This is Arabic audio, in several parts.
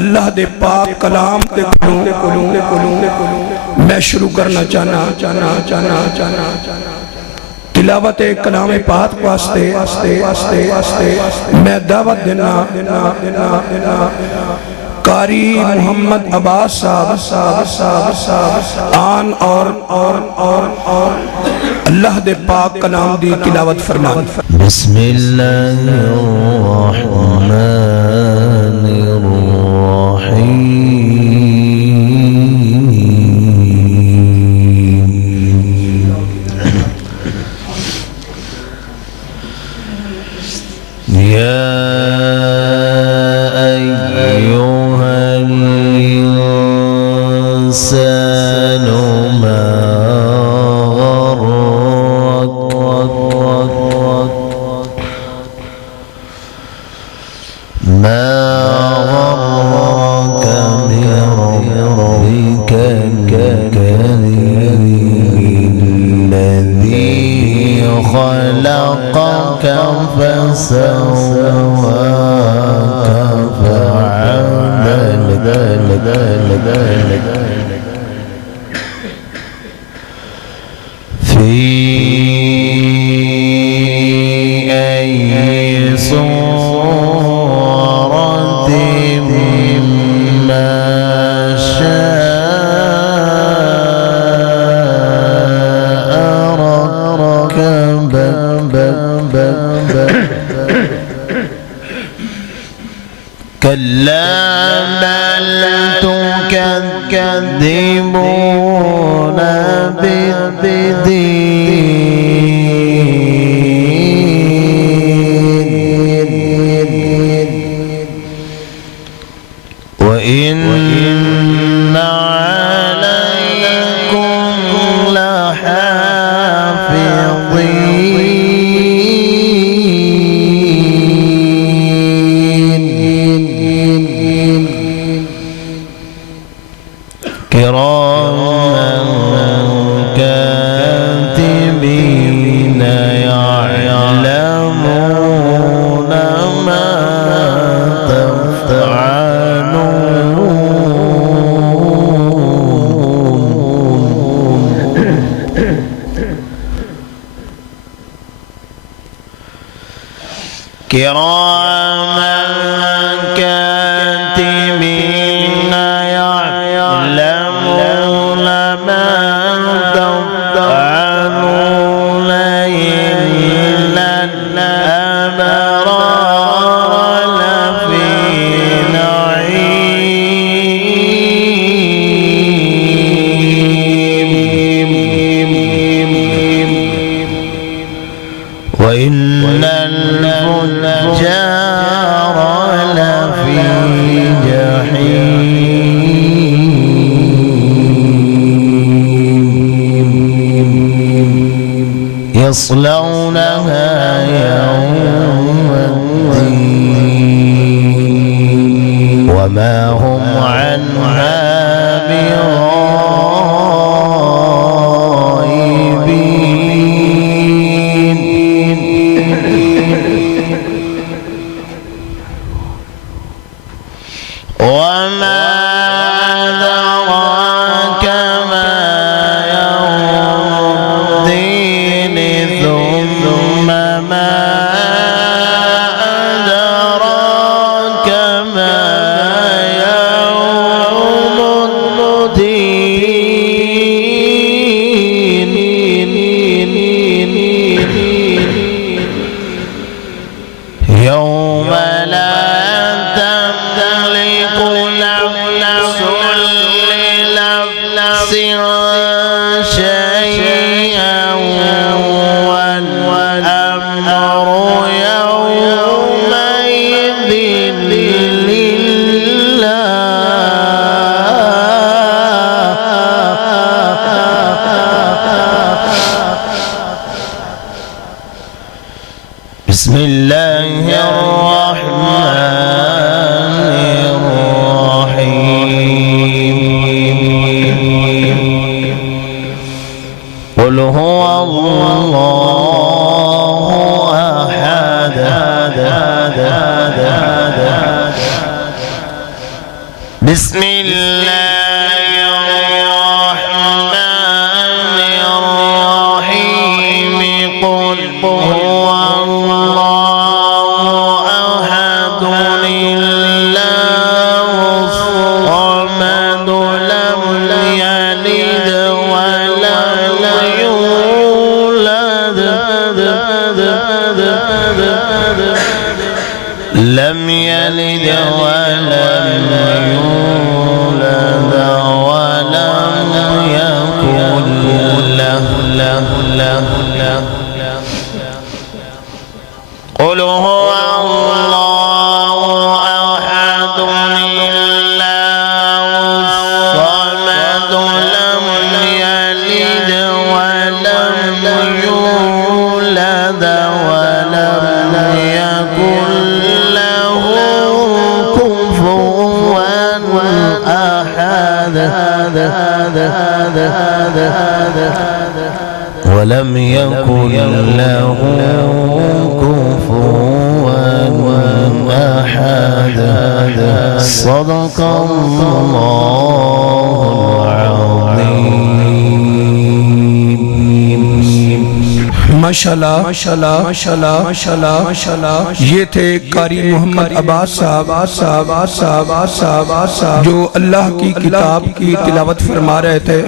अल्लाह दे पाक कलाम ते मैं शुरू करना चाहना तिलावत कलाम पाक वास्ते मैं दावत देना कारी मोहम्मद अब्बास साहब आन और अल्लाह दे पाक कलाम दी तिलावत फरमा। बिस्मिल्लाहिर्रहमानिर्रहीम। خلقك فسواك فعدلك في أي صورة ما شاء كلا بل تكذبون بالدين وإن عليكم لحافظين كراما كاتبين يعلمون ما تفعلون كراما كاتبين يعلمون ما تفعلون إن الأبرار لفي نعيم وإن الفجار لفي جحيم يصلونها يوم الدين وما هم عنها وما أدراك ما يوم الدين ثم ما أدراك ما يوم الدين يوم لا تملك نفس بسم الله الرحمن الرحيم قل هو الله أحد الله الصمد لم يلد ولم يولد لم يلد ولم يولد ولم يكن له قل هو الله أحد الله الصمد لم يلد ولم يولد ولم يكن له كفوا أحد ولم يكن له كفوا أحد صدق الله العظيم ماشاءاللہ ماشاءاللہ ماشاءاللہ ماشاءاللہ ماشاءاللہ یہ تھے قاری محمد عباس صاحب جو اللہ کی کتاب کی تلاوت فرما رہے تھے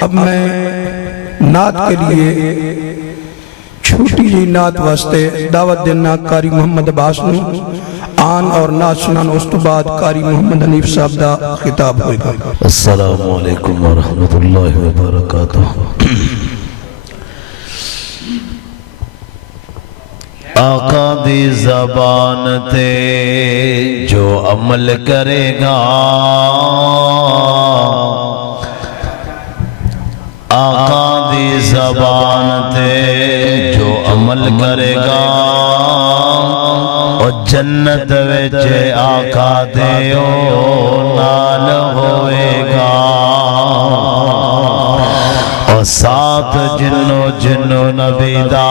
اب میں نعت کے لیے چھوٹی جی نعت واسطے دعوت دینا قاری محمد عباس نو آن اور نعت سنان اس تو بعد قاری محمد حنیف صاحب دا خطاب ہوئے گا السلام علیکم ورحمۃ اللہ وبرکاتہ آقا دی زبان تے جو عمل کرے گا آقا دی زبان تے جو عمل کرے گا اور جنت وچ آقا دیو نال ہوئے گا اور ساتھ جنو نبی دا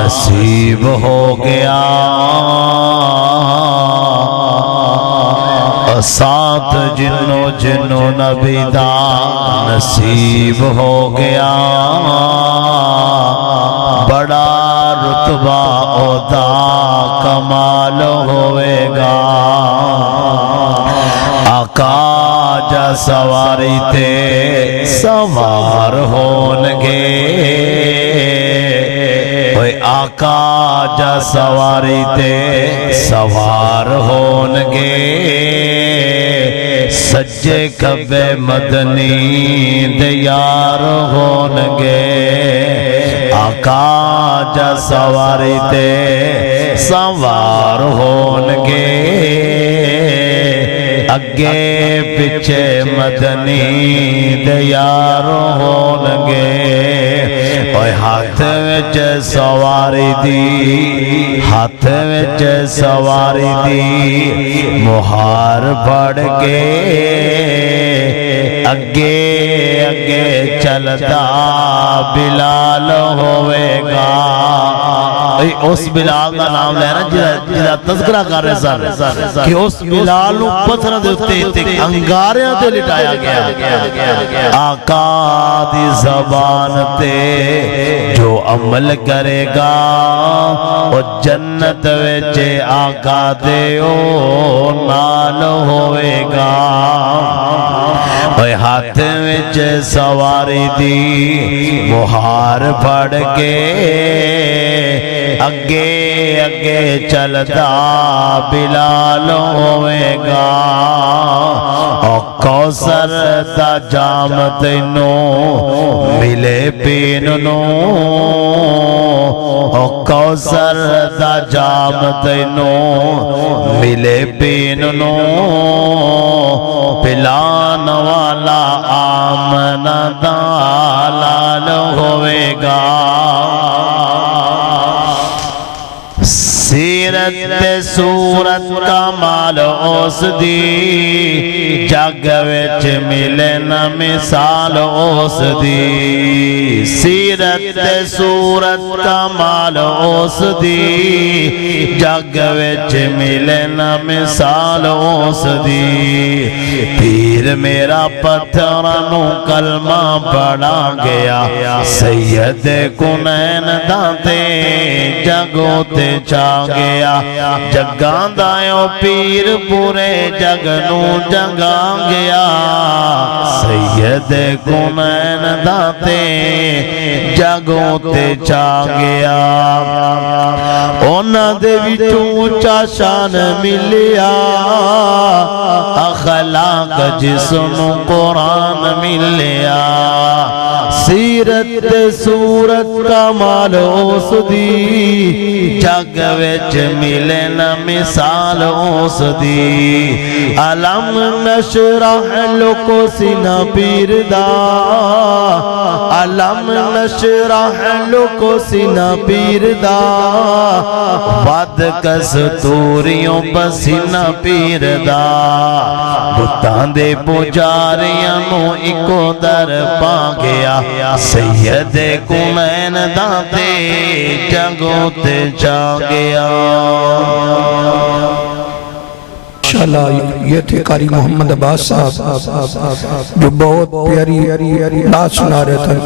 نصیب ہو گیا اور ساتھ جنو نبی دا نصیب ہو گیا بڑا رتبہ عہدہ کمال ہوئے گا آقا جا سواری تے سوار ہونگے آقا جا سواری تے سوار ہونگے سجے کبے مدنی دیار ہونگے آقا جا سواری تے سوار ہونگے اگے پچھے مدنی دیار ہونگے اوہ ہاتھ وچ سواری دی ہاتھ وچ سواری دی مہار پڑ کے اگے چلدا بلال ہوئے گا اس بلال کا نام لینا جہاں تذکرہ کر رہے سن کہ اس بلال نو پتھر دے اتے انگاریاں تے لٹایا گیا آقا دی زبان تے جو عمل کرے گا وہ جنت وچ آقا دیو نال ہوئے گا ہاتھ وچ سواری دی مہار پھڑ کے اگے چلدا بلال ہوئے گا اور کوثر دا جام تینوں ملے پین نو اور کوثر دا جام تینوں ملے پین نو پلان والا آمنہ دالال ہوئے گا سیرت सूरत कमाल उस दी जग विच मिले न मिसाल उस दी सीरत ते सूरत कमाल उस दी जग विच मिले न मिसाल उस दी पीर मेरा पत्थर नू कलमा पढ़ा गया सैयद कुनैन दाते जगो ते चा गया जगां दा ओ पीर पूरे जग नू जगा गया सैयद कुनैन दाते जगो ते चा गया उन्हां दे विचों ऊंचा शान मिलिया अखलाक जिस्नु कुरान मिलिया सीरत सूरत कमाल उस दी जग विच मिले न मिसाल उस दी अलम नशरह लोको सीना पीर दा अलम नशरह लोको सीना पीर दा वद कस्तूरियों पसीना पीर दा बुतां दे पुजारियां नू इको दर पा गया सैयद कुनैन दाते जगो ते जा गया। माशाअल्लाह ये थे कारी मोहम्मद अब्बास साहब जो बहुत प्यारी नात सुना रहे थे।